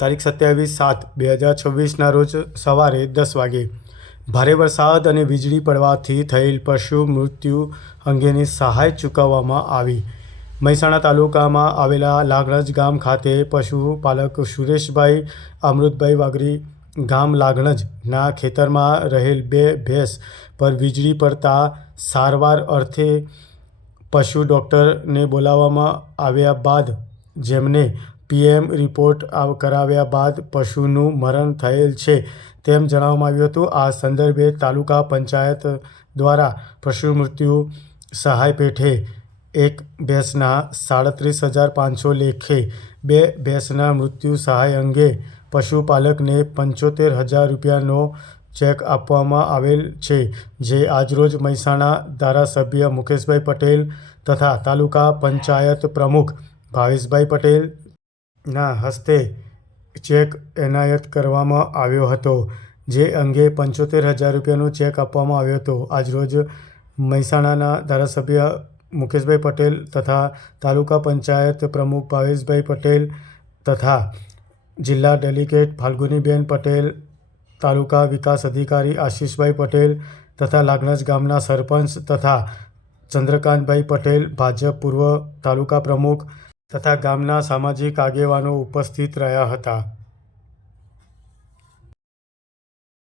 તારીખ 27/7/2026ના રોજ સવારે 10 વાગે ભારે વરસાદ અને વીજળી પડવાથી થયેલ પશુ મૃત્યુ અંગેની સહાય ચૂકવવામાં આવી. મહેસાણા તાલુકામાં આવેલા લાગણજ ગામ ખાતે પશુપાલક સુરેશભાઈ અમૃતભાઈ વાઘરી ગામ લાગણજના ખેતરમાં રહેલ 2 ભેંસ પર વીજળી પડતા સારવાર અર્થે પશુ ડૉક્ટરને બોલાવવામાં આવ્યા બાદ જેમને PM રિપોર્ટ કરાવ્યા બાદ પશુનું મરણ થયેલ છે તેમ જણાવવામાં આવ્યું હતું. આ સંદર્ભે તાલુકા પંચાયત દ્વારા પશુ મૃત્યુ સહાય પેઠે એક ભેંસના 37,500 લેખે 2 ભેંસના મૃત્યુ સહાય અંગે પશુપાલકને 75,000 રૂપિયાનો ચેક આપવામાં આવેલ છે, જે આજરોજ મહેસાણા ધારાસભ્ય મુકેશભાઈ પટેલ તથા તાલુકા પંચાયત પ્રમુખ ભાવેશભાઈ પટેલના હસ્તે ચેક એનાયત કરવામાં આવ્યો હતો, જે અંગે 75,000 રૂપિયાનો ચેક આપવામાં આવ્યો હતો. આજરોજ મહેસાણાના ધારાસભ્ય મુકેશભાઈ પટેલ તથા તાલુકા પંચાયત પ્રમુખ ભાવેશભાઈ પટેલ તથા જિલ્લા ડેલિગેટ ફાલ્ગુનીબેન પટેલ, તાલુકા વિકાસ અધિકારી આશિષભાઈ પટેલ તથા લાગણજ ગામના સરપંચ તથા ચંદ્રકાંતભાઈ પટેલ, ભાજપ પૂર્વ તાલુકા પ્રમુખ તથા ગામના સામાજિક આગેવાનો ઉપસ્થિત રહ્યા હતા.